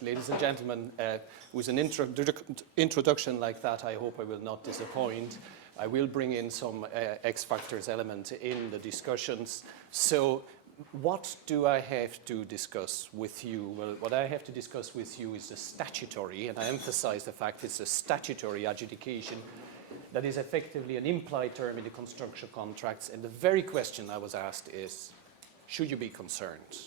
Ladies and gentlemen, with an introduction like that, I hope I will not disappoint. I will bring in some X Factors element in the discussions. So what do I have to discuss with you? Well, what I have to discuss with you is the statutory, and I emphasize the fact it's a statutory adjudication that is effectively an implied term in the construction contracts. And the very question I was asked is, should you be concerned?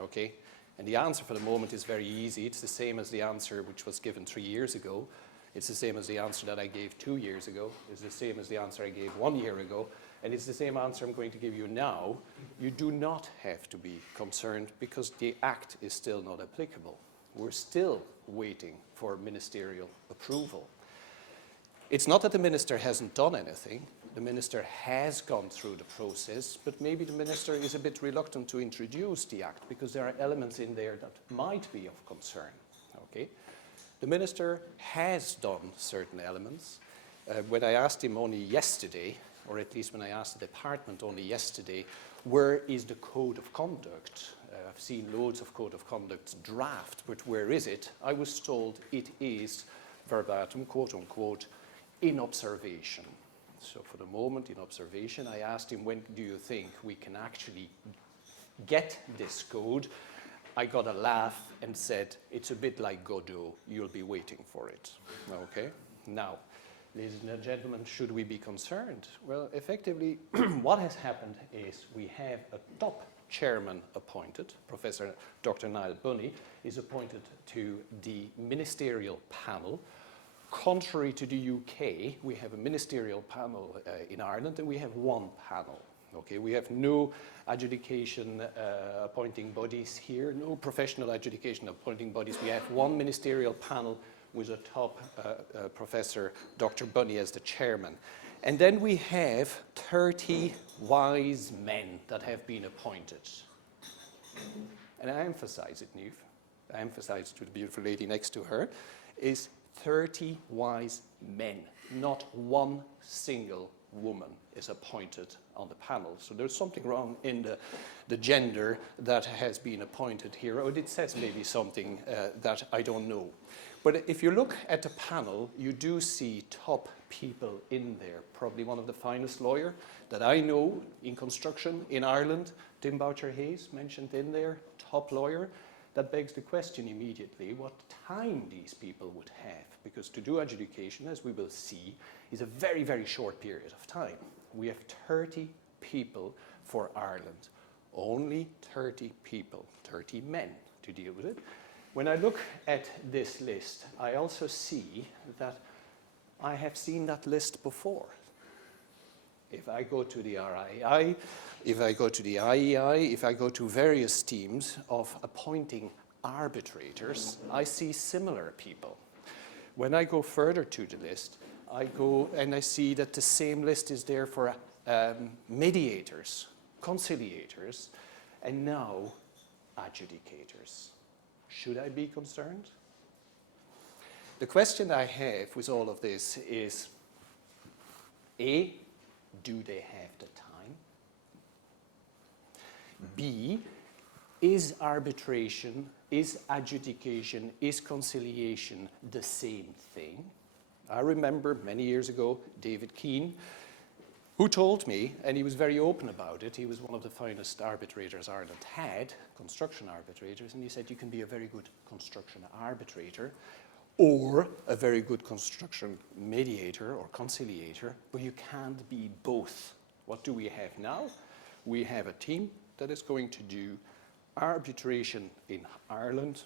Okay? And the answer for the moment is very easy. It's the same as the answer which was given 3 years ago. It's the same as the answer that I gave 2 years ago. It's the same as the answer I gave 1 year ago. And it's the same answer I'm going to give you now. You do not have to be concerned because the Act is still not applicable. We're still waiting for ministerial approval. It's not that the minister hasn't done anything. The minister has gone through the process, but maybe the minister is a bit reluctant to introduce the Act because there are elements in there that might be of concern. Okay? The minister has done certain elements. When I asked him only yesterday, or at least when I asked the department only yesterday, where is the code of conduct? I've seen loads of code of conduct draft, but where is it? I was told it is verbatim, quote unquote, in observation. So for the moment, in observation, I asked him, when do you think we can actually get this code? I got a laugh and said, it's a bit like Godot, you'll be waiting for it. Okay? Now, ladies and gentlemen, should we be concerned? Well, effectively, what has happened is we have a top chairman appointed. Professor Dr. Niall Bunny is appointed to the ministerial panel. Contrary to the UK, we have a ministerial panel in Ireland, and we have one panel. Okay, we have no adjudication appointing bodies here, no professional adjudication appointing bodies. We have one ministerial panel with a top Professor Dr. Bunny as the chairman. And then we have 30 wise men that have been appointed. And I emphasize it, Niamh, I emphasize to the beautiful lady next to her, is 30 wise men, not one single woman is appointed on the panel. So there's something wrong in the gender that has been appointed here, or it says maybe something that I don't know. But if you look at the panel, you do see top people in there. Probably one of the finest lawyers that I know in construction in Ireland, Tim Boucher-Hayes, mentioned in there, top lawyer. That begs the question immediately what time these people would have, because to do adjudication, as we will see, is a very, very short period of time. We have 30 people for Ireland, only 30 people, 30 men to deal with it. When I look at this list, I also see that I have seen that list before. If I go to the RII, if I go to the IEI, if I go to various teams of appointing arbitrators, I see similar people. When I go further to the list, I go and I see that the same list is there for mediators, conciliators, and now adjudicators. Should I be concerned? The question I have with all of this is, A, do they have the time? B, is arbitration, is adjudication, is conciliation the same thing? I remember many years ago, David Keane, who told me, and he was very open about it, he was one of the finest arbitrators Ireland had, construction arbitrators, and he said you can be a very good construction arbitrator or a very good construction mediator or conciliator, but you can't be both. What do we have now? We have a team that is going to do arbitration in Ireland,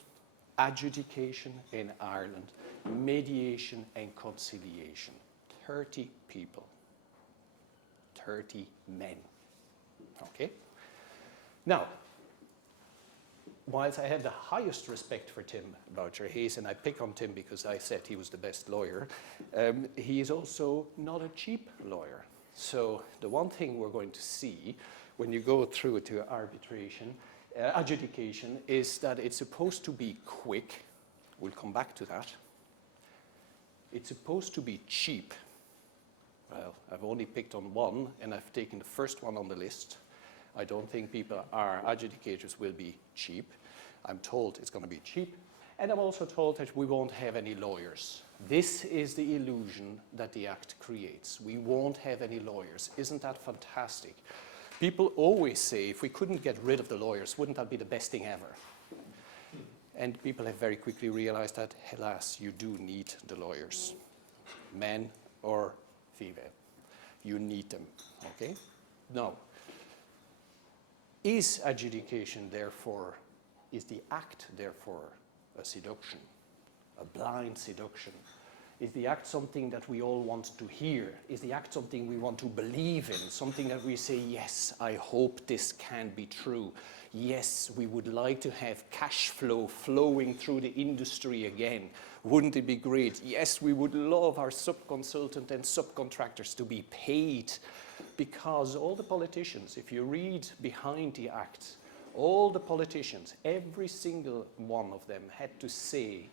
adjudication in Ireland, mediation and conciliation. 30 people, 30 men. Okay? Now, whilst I have the highest respect for Tim Boucher-Hayes, and I pick on Tim because I said he was the best lawyer, he is also not a cheap lawyer. So the one thing we're going to see when you go through to arbitration, adjudication, is that it's supposed to be quick. We'll come back to that. It's supposed to be cheap. Well, I've only picked on one, and I've taken the first one on the list. I don't think adjudicators will be cheap. I'm told it's going to be cheap. And I'm also told that we won't have any lawyers. This is the illusion that the Act creates. We won't have any lawyers. Isn't that fantastic? People always say, if we couldn't get rid of the lawyers, wouldn't that be the best thing ever? And people have very quickly realized that, alas, you do need the lawyers, men or female. You need them, okay? Now, is adjudication, therefore, is the Act, therefore, a seduction, a blind seduction? Is the Act something that we all want to hear? Is the Act something we want to believe in? Something that we say, yes, I hope this can be true. Yes, we would like to have cash flow flowing through the industry again. Wouldn't it be great? Yes, we would love our subconsultant and subcontractors to be paid, because all the politicians, if you read behind the Act, all the politicians, every single one of them had to say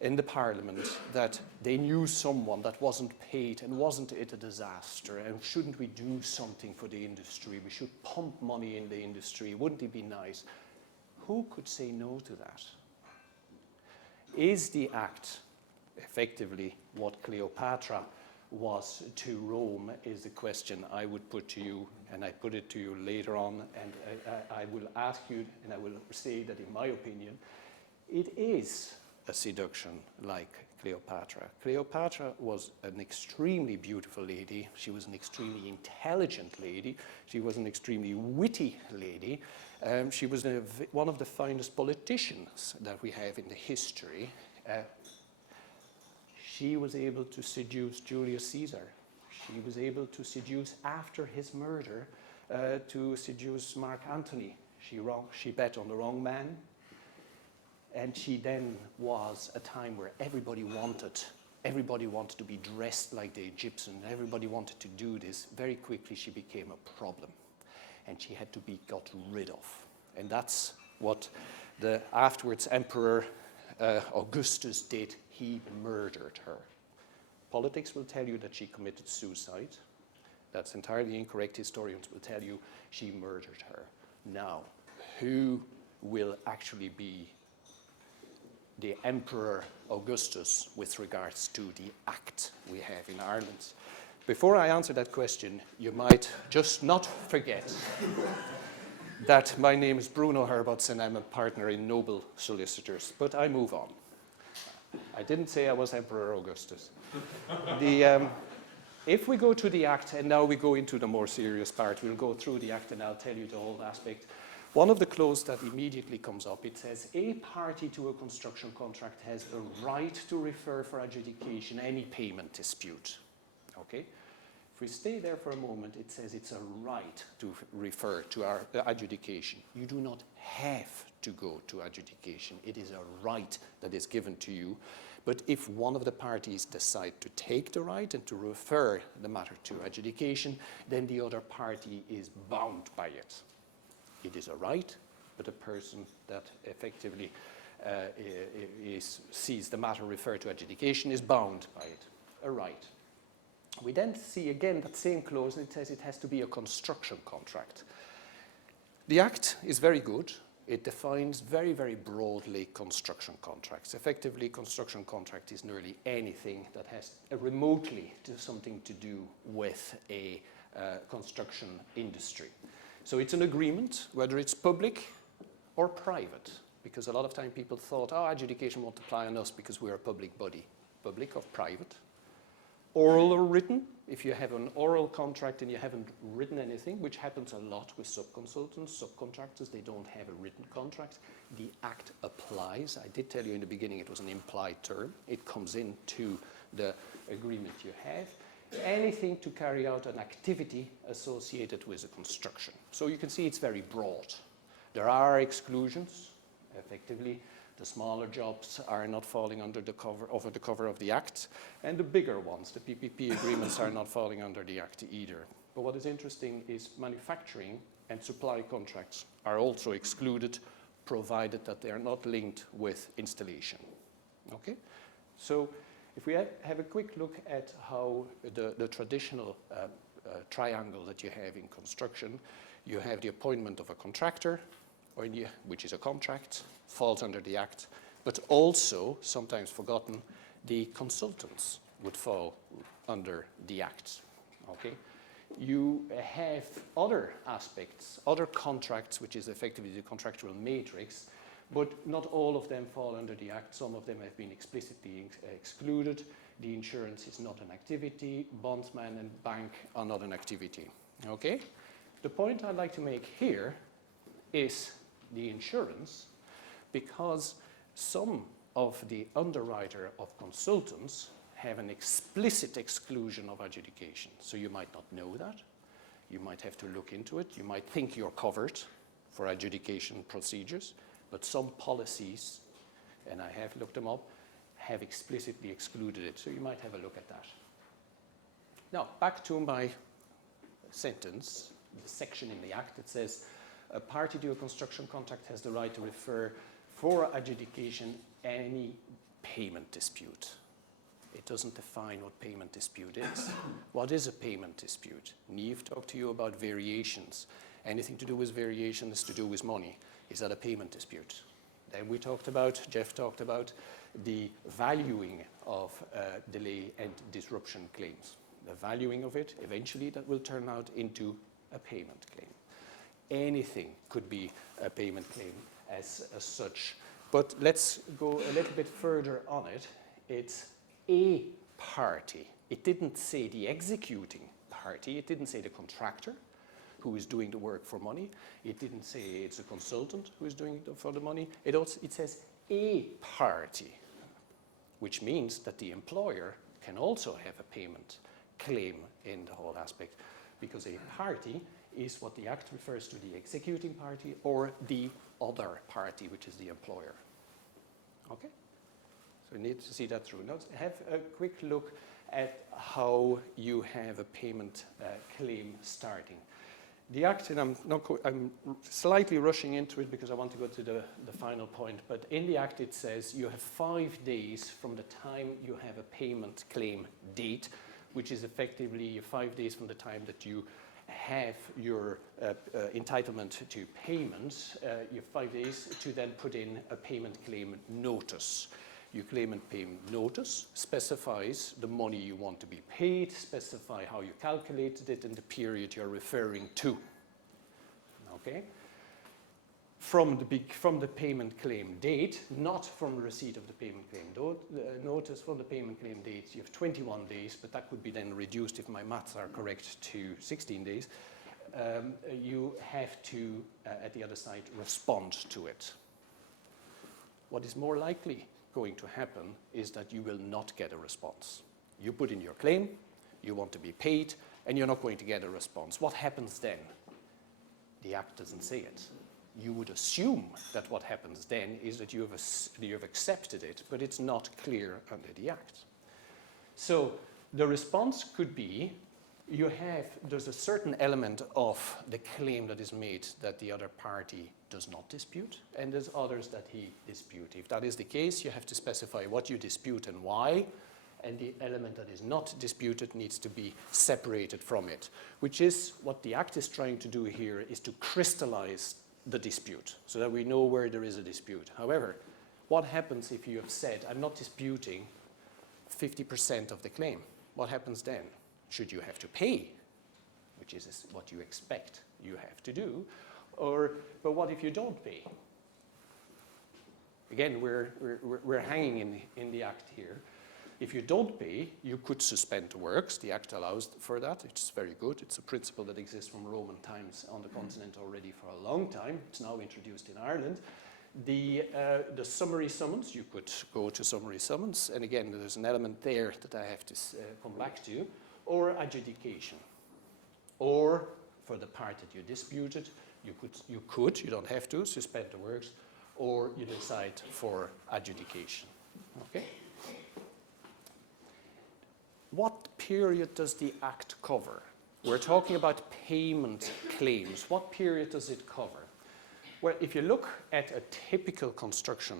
in the parliament that they knew someone that wasn't paid, and wasn't it a disaster, and shouldn't we do something for the industry? We should pump money in the industry. Wouldn't it be nice? Who could say no to that? Is the Act effectively what Cleopatra was to Rome, is the question I would put to you, and I put it to you later on, and I will ask you, and I will say that in my opinion, it is a seduction like Cleopatra. Cleopatra was an extremely beautiful lady. She was an extremely intelligent lady. She was an extremely witty lady. She was one of the finest politicians that we have in the history. She was able to seduce Julius Caesar. She was able to seduce, after his murder, to seduce Mark Antony. She bet on the wrong man. And she then was a time where everybody wanted to be dressed like the Egyptians. Everybody wanted to do this. Very quickly she became a problem, and she had to be got rid of. And that's what the afterwards Emperor Augustus did. He murdered her. Politics will tell you that she committed suicide. That's entirely incorrect. Historians will tell you she murdered her. Now, who will actually be the Emperor Augustus with regards to the Act we have in Ireland? Before I answer that question, you might just not forget that my name is Bruno Herbots and I'm a partner in Noble Solicitors, but I move on. I didn't say I was Emperor Augustus. If we go to the Act, and now we go into the more serious part, we'll go through the Act and I'll tell you the whole aspect. One of the clauses that immediately comes up, it says, a party to a construction contract has a right to refer for adjudication any payment dispute. Okay? If we stay there for a moment, it says it's a right to refer to our adjudication. You do not have to go to adjudication. It is a right that is given to you. But if one of the parties decide to take the right and to refer the matter to adjudication, then the other party is bound by it. It is a right, but a person that effectively sees the matter referred to adjudication is bound by it, a right. We then see again that same clause, and it says it has to be a construction contract. The Act is very good. It defines very, very broadly construction contracts. Effectively, construction contract is nearly anything that has remotely something to do with a construction industry. So it's an agreement, whether it's public or private, because a lot of time people thought, oh, adjudication won't apply on us because we're a public body. Public or private. Oral or written. If you have an oral contract and you haven't written anything, which happens a lot with subconsultants, subcontractors, they don't have a written contract, the Act applies. I did tell you in the beginning it was an implied term. It comes into the agreement you have. Anything to carry out an activity associated with a construction. So you can see it's very broad. There are exclusions. Effectively, the smaller jobs are not falling under the cover of the Act, and the bigger ones, the PPP agreements, are not falling under the Act either. But what is interesting is manufacturing and supply contracts are also excluded, provided that they are not linked with installation. Okay? So if we have a quick look at how the traditional triangle that you have in construction, you have the appointment of a contractor, which is a contract, falls under the Act, but also, sometimes forgotten, the consultants would fall under the Act. Okay? You have other aspects, other contracts, which is effectively the contractual matrix, but not all of them fall under the Act. Some of them have been explicitly excluded. The insurance is not an activity. Bondsman and bank are not an activity. Okay? The point I'd like to make here is the insurance, because some of the underwriter of consultants have an explicit exclusion of adjudication. So you might not know that. You might have to look into it. You might think you're covered for adjudication procedures, but some policies, and I have looked them up, have explicitly excluded it. So you might have a look at that. Now, back to my sentence, the section in the Act that says, a party to a construction contract has the right to refer for adjudication any payment dispute. It doesn't define what payment dispute is. What is a payment dispute? Niamh talked to you about variations. Anything to do with variations to do with money. Is that a payment dispute? Then we talked about, Jeff talked about, the valuing of delay and disruption claims. The valuing of it, eventually that will turn out into a payment claim. Anything could be a payment claim as such. But let's go a little bit further on it. It's a party. It didn't say the executing party. It didn't say the contractor who is doing the work for money. It didn't say it's a consultant who is doing it for the money. It says a party, which means that the employer can also have a payment claim in the whole aspect, because a party is what the Act refers to, the executing party or the other party, which is the employer. Okay? So we need to see that through. Now have a quick look at how you have a payment claim starting. The Act, and I'm slightly rushing into it because I want to go to the final point, but in the Act it says you have 5 days from the time you have a payment claim date, which is effectively 5 days from the time that you have your entitlement to payment. You have 5 days to then put in a payment claim notice. Your claimant payment notice specifies the money you want to be paid, specify how you calculated it and the period you're referring to. Okay? From the payment claim date, not from the receipt of the payment claim notice, from the payment claim date, you have 21 days, but that could be then reduced, if my maths are correct, to 16 days. You have to, at the other side, respond to it. What is more likely going to happen is that you will not get a response. You put in your claim, you want to be paid, and you're not going to get a response. What happens then? The Act doesn't say it. You would assume that what happens then is that you have accepted it, but it's not clear under the Act. So the response could be, there's a certain element of the claim that is made that the other party does not dispute, and there's others that he disputes. If that is the case, you have to specify what you dispute and why, and the element that is not disputed needs to be separated from it, which is what the Act is trying to do here, is to crystallize the dispute so that we know where there is a dispute. However, what happens if you have said, I'm not disputing 50% of the claim? What happens then? Should you have to pay, which is what you expect you have to do, but what if you don't pay? Again, we're hanging in the Act here. If you don't pay, you could suspend the works. The Act allows for that. It's very good. It's a principle that exists from Roman times on the continent already for a long time. It's now introduced in Ireland. The summary summons, you could go to summary summons, and again, there's an element there that I have to come back to, or adjudication. Or for the part that you disputed, you don't have to, suspend the works, or you decide for adjudication. Okay? What period does the Act cover? We're talking about payment claims. What period does it cover? Well, if you look at a typical construction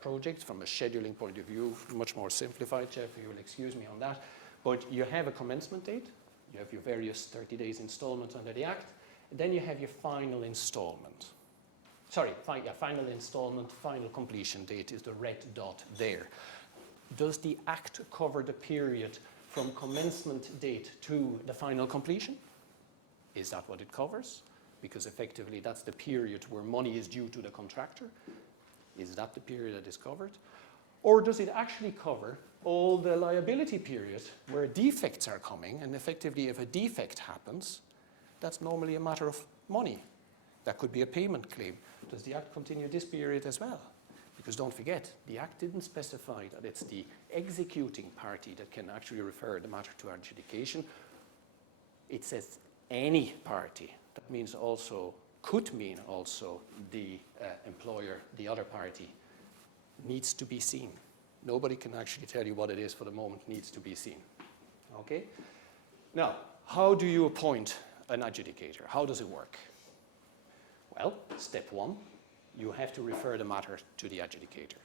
project from a scheduling point of view, much more simplified, Jeff, you will excuse me on that, but you have a commencement date, you have your various 30 days installments under the Act, and then you have your final installment. final installment, final completion date is the red dot there. Does the Act cover the period from commencement date to the final completion? Is that what it covers? Because effectively that's the period where money is due to the contractor. Is that the period that is covered? Or does it actually cover all the liability period where defects are coming, and effectively if a defect happens, that's normally a matter of money. That could be a payment claim. Does the Act continue this period as well? Because don't forget, the Act didn't specify that it's the executing party that can actually refer the matter to adjudication. It says any party. That means also, could mean also the employer, the other party, needs to be seen. Nobody can actually tell you what it is for the moment, needs to be seen. Okay? Now, how do you appoint an adjudicator? How does it work? Well, step one, you have to refer the matter to the adjudicator.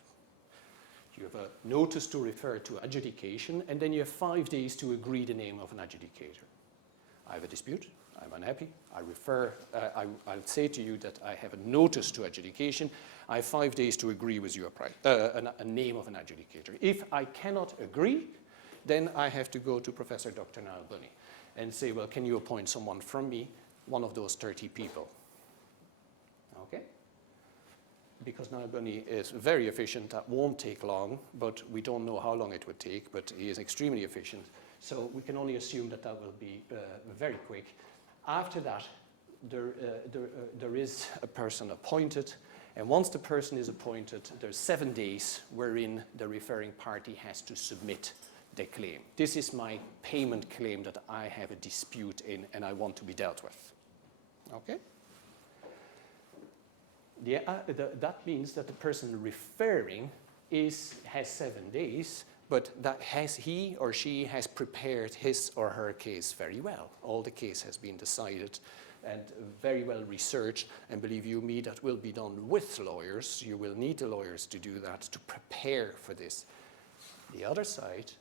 You have a notice to refer to adjudication, and then you have 5 days to agree the name of an adjudicator. I have a dispute, I'm unhappy, I refer, I'll say to you that I have a notice to adjudication, I have 5 days to agree with your a name of an adjudicator. If I cannot agree, then I have to go to Professor Dr. Niall Bunny and say, well, can you appoint someone from me, one of those 30 people? Okay? Because Niall Bunny is very efficient, that won't take long, but we don't know how long it would take, but he is extremely efficient. So we can only assume that that will be very quick. After that, there is a person appointed, and once the person is appointed, there's 7 days wherein the referring party has to submit the claim. This is my payment claim that I have a dispute in and I want to be dealt with. Okay? That means that the person referring has 7 days, but that he or she has prepared his or her case very well. All the case has been decided and very well researched, and believe you me, that will be done with lawyers. You will need the lawyers to do that, to prepare for this. The other side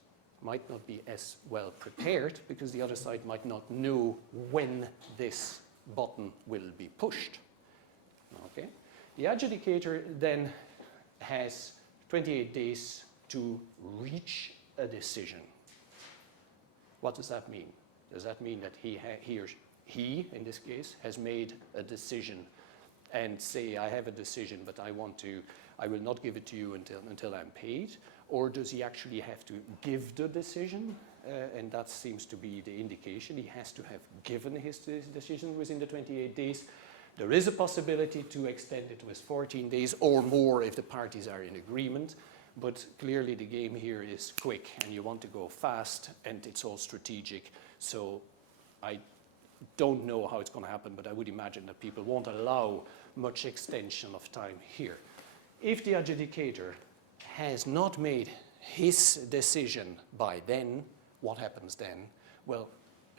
might not be as well prepared because the other side might not know when this button will be pushed. Okay? The adjudicator then has 28 days to reach a decision. What does that mean? Does that mean that he, in this case, has made a decision and say, I have a decision, but I will not give it to you until I'm paid? Or does he actually have to give the decision? And that seems to be the indication. He has to have given his decision within the 28 days. There is a possibility to extend it with 14 days or more if the parties are in agreement. But clearly the game here is quick and you want to go fast and it's all strategic. So I don't know how it's going to happen, but I would imagine that people won't allow much extension of time here. If the adjudicator has not made his decision by then, what happens then? Well,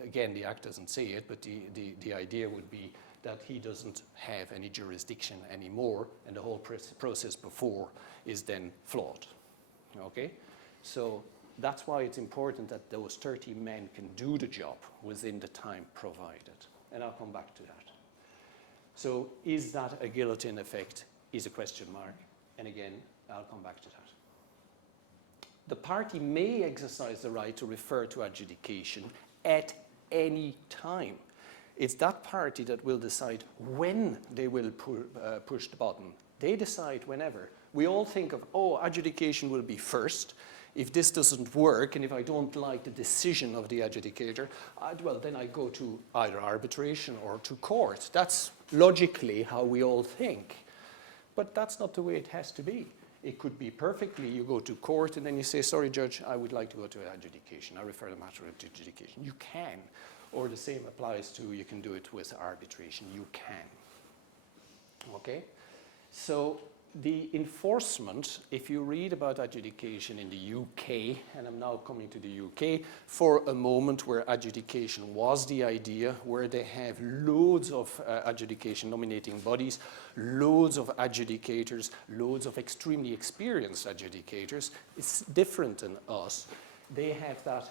again, the Act doesn't say it, but the idea would be that he doesn't have any jurisdiction anymore, and the whole process before is then flawed. Okay? So that's why it's important that those 30 men can do the job within the time provided. And I'll come back to that. So is that a guillotine effect? Is a question mark. And again, I'll come back to that. The party may exercise the right to refer to adjudication at any time. It's that party that will decide when they will push the button. They decide whenever. We all think of, oh, adjudication will be first. If this doesn't work, and if I don't like the decision of the adjudicator, well, then I go to either arbitration or to court. That's logically how we all think. But that's not the way it has to be. It could be perfectly, you go to court and then you say, sorry, judge, I would like to go to adjudication. I refer the matter to adjudication. You can. Or the same applies to, you can do it with arbitration. You can. Okay? So the enforcement, if you read about adjudication in the UK, and I'm now coming to the UK, for a moment where adjudication was the idea, where they have loads of adjudication nominating bodies, loads of adjudicators, loads of extremely experienced adjudicators, it's different than us. They have that,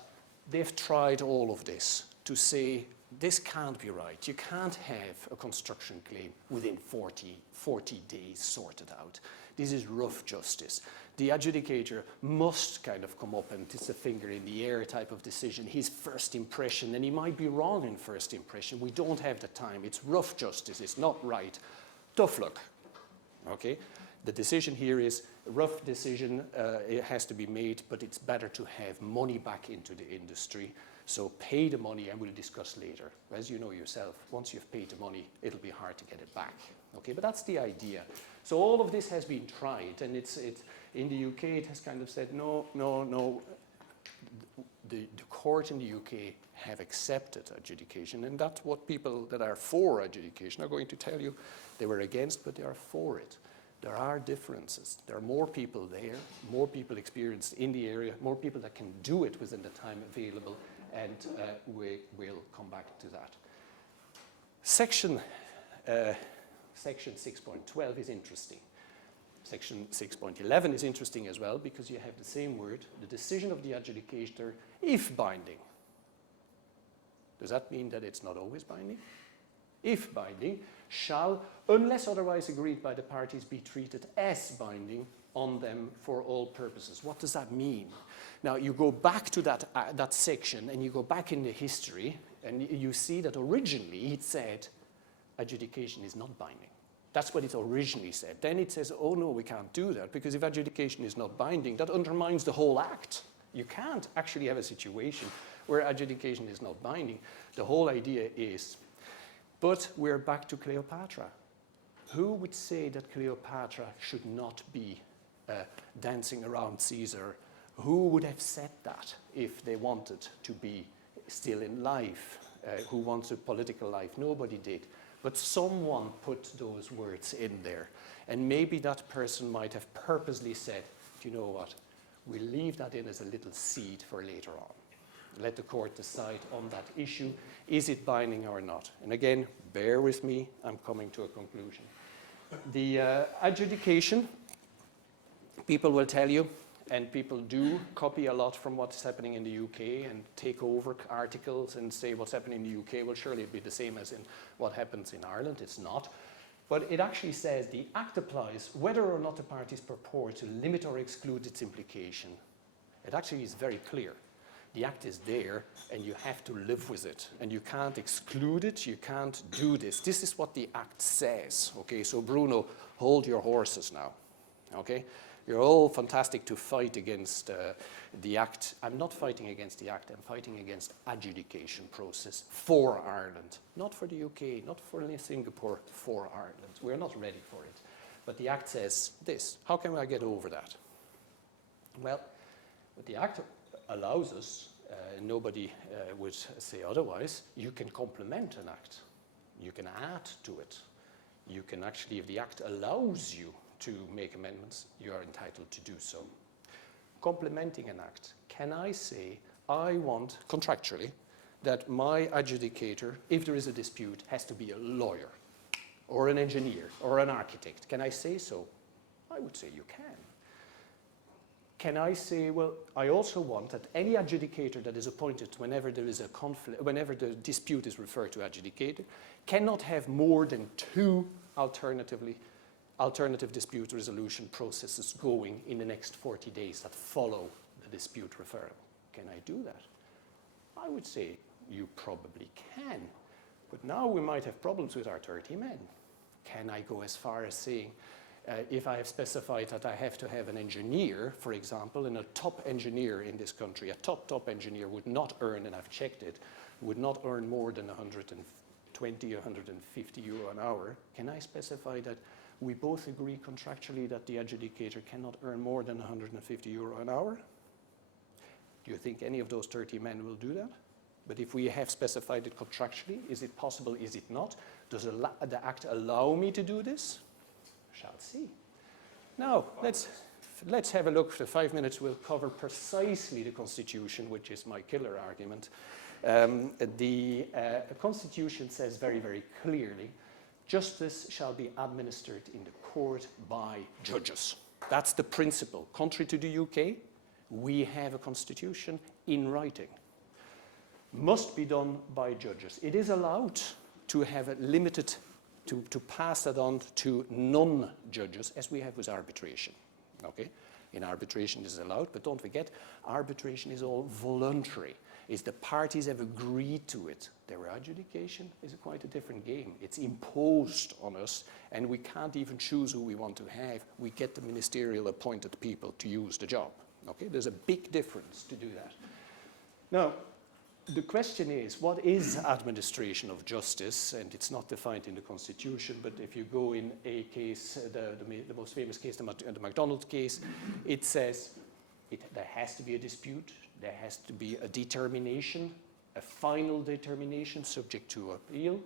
they've tried all of this to say this can't be right. You can't have a construction claim within 40 days sorted out. This is rough justice. The adjudicator must kind of come up and it's a finger in the air type of decision, his first impression, and he might be wrong in first impression. We don't have the time. It's rough justice. It's not right. Tough luck. Okay? The decision here is a rough decision. It has to be made, but it's better to have money back into the industry. So pay the money, and we'll discuss later. As you know yourself, once you've paid the money, it'll be hard to get it back. Okay, but that's the idea. So all of this has been tried, and it's in the UK, it has kind of said, no. The court in the UK have accepted adjudication, and that's what people that are for adjudication are going to tell you. They were against, but they are for it. There are differences. There are more people there, more people experienced in the area, more people that can do it within the time available, and we will come back to that. Section 6.12 is interesting. Section 6.11 is interesting as well because you have the same word, the decision of the adjudicator, if binding. Does that mean that it's not always binding? If binding, shall, unless otherwise agreed by the parties, be treated as binding on them for all purposes. What does that mean? Now, you go back to that section and you go back in the history and you see that originally it said adjudication is not binding. That's what it originally said. Then it says, oh no, we can't do that because if adjudication is not binding, that undermines the whole act. You can't actually have a situation where adjudication is not binding. The whole idea is, but we're back to Cleopatra. Who would say that Cleopatra should not be dancing around Caesar? Who would have said that if they wanted to be still in life? Who wants a political life? Nobody did. But someone put those words in there. And maybe that person might have purposely said, do you know what? We'll leave that in as a little seed for later on. Let the court decide on that issue. Is it binding or not? And again, bear with me. I'm coming to a conclusion. The adjudication, people will tell you, and people do copy a lot from what's happening in the UK and take over articles and say what's happening in the UK will surely be the same as in what happens in Ireland. It's not. But it actually says the Act applies whether or not the parties purport to limit or exclude its implication. It actually is very clear. The Act is there and you have to live with it. And you can't exclude it, you can't do this. This is what the Act says. Okay, so Bruno, hold your horses now. Okay? You're all fantastic to fight against the Act. I'm not fighting against the Act, I'm fighting against adjudication process for Ireland. Not for the UK, not for Singapore, for Ireland. We're not ready for it. But the Act says this. How can I get over that? Well, what the Act allows us, nobody would say otherwise, you can complement an Act. You can add to it. You can actually, if the Act allows you to make amendments, you are entitled to do so. Complementing an Act, can I say, I want, contractually, that my adjudicator, if there is a dispute, has to be a lawyer, or an engineer, or an architect? Can I say so? I would say you can. Can I say, well, I also want that any adjudicator that is appointed whenever there is a conflict, whenever the dispute is referred to adjudicator, cannot have more than 2 alternative dispute resolution processes going in the next 40 days that follow the dispute referral. Can I do that? I would say you probably can. But now we might have problems with our 30 men. Can I go as far as saying, if I have specified that I have to have an engineer, for example, and a top engineer in this country, a top engineer would not earn, and I've checked it, would not earn more than 120 or 150 euro an hour. Can I specify that we both agree contractually that the adjudicator cannot earn more than 150 euro an hour? Do you think any of those 30 men will do that? But if we have specified it contractually, is it possible, is it not? Does the Act allow me to do this? Shall see. Now, let's have a look. The 5 minutes will cover precisely the Constitution, which is my killer argument. The Constitution says very, very clearly, justice shall be administered in the court by judges. That's the principle. Contrary to the UK, we have a constitution in writing. must be done by judges. It is allowed to have a limited, to pass that on to non-judges, as we have with arbitration. Okay? In arbitration, this is allowed, but don't forget, arbitration is all voluntary. Is the parties have agreed to it. Their adjudication is quite a different game. It's imposed on us, and we can't even choose who we want to have. We get the ministerial appointed people to use the job. Okay? There's a big difference to do that. Now, the question is, what is administration of justice? And it's not defined in the Constitution, but if you go in a case, the most famous case, the MacDonald case, it says there has to be a dispute, there has to be a determination, a final determination subject to appeal.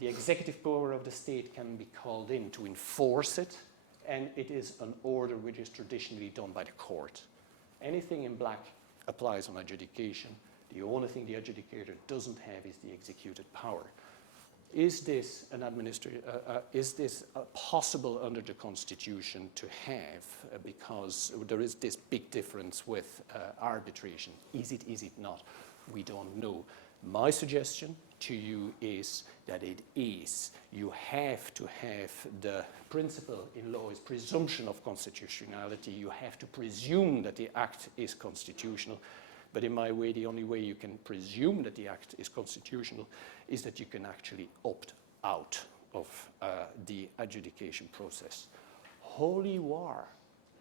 The executive power of the state can be called in to enforce it, and it is an order which is traditionally done by the court. Anything in black applies on adjudication. The only thing the adjudicator doesn't have is the executed power. Is this possible under the Constitution to have? Because there is this big difference with arbitration. Is it not? We don't know. My suggestion to you is that it is. You have to have the principle in law is presumption of constitutionality. You have to presume that the act is constitutional. But in my way, the only way you can presume that the act is constitutional is that you can actually opt out of the adjudication process. Holy war.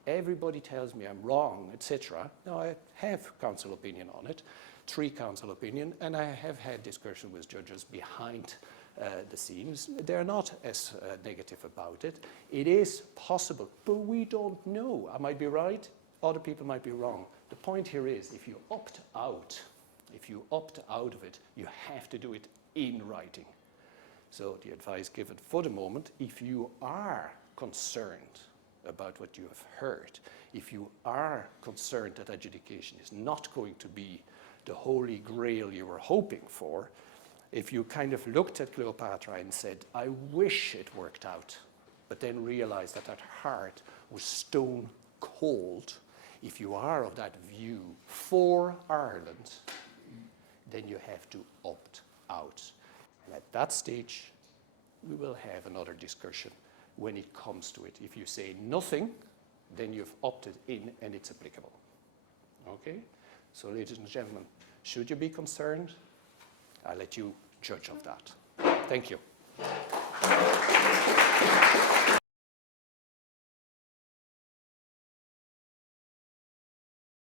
Everybody tells me I'm wrong, etc. Now, I have counsel opinion on it, 3 counsel opinion, and I have had discussion with judges behind the scenes. They're not as negative about it. It is possible, but we don't know. I might be right, other people might be wrong. The point here is, if you opt out of it, you have to do it in writing. So the advice given for the moment, if you are concerned about what you have heard, if you are concerned that adjudication is not going to be the holy grail you were hoping for, if you kind of looked at Cleopatra and said, I wish it worked out, but then realized that that heart was stone cold, if you are of that view for Ireland, then you have to opt out. And at that stage, we will have another discussion when it comes to it. If you say nothing, then you've opted in and it's applicable. Okay? So ladies and gentlemen, should you be concerned? I'll let you judge of that. Thank you.